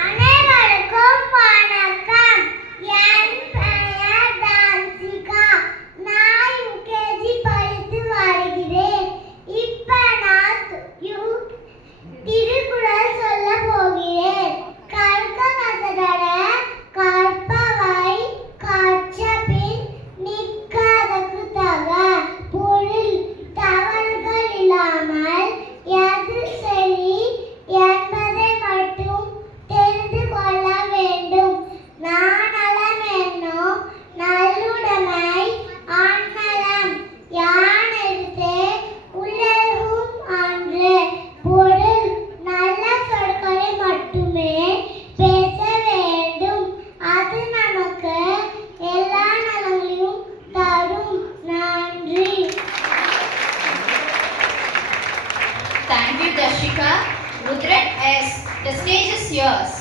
அனைவருக்கும் வணக்கம். என் பெயர் தான்சிகா. நான் யுகேஜி படித்து வருகிறேன். இப்ப நான் திருக்குறள் சொல்ல போகிறேன். கற்க கசடர கற்பவை கற்றபின் நிற்கதகு தக. பொருள்: தவறுகள் இல்லாமல் எது சரி என்பதை மட்டும் தெரிந்து கொள்ள வேண்டும். நாணலம் என்னும் நல்லுடைமை அந்நலம் யானெடுத்தே உலகும் அன்று. பொருள்: நல்ல சொற்களை மட்டுமே பேச வேண்டும். அது நமக்கு எல்லா நலங்களையும் தரும். நன்றி. Thank you, Dashika. Rudran S. The stage is yours.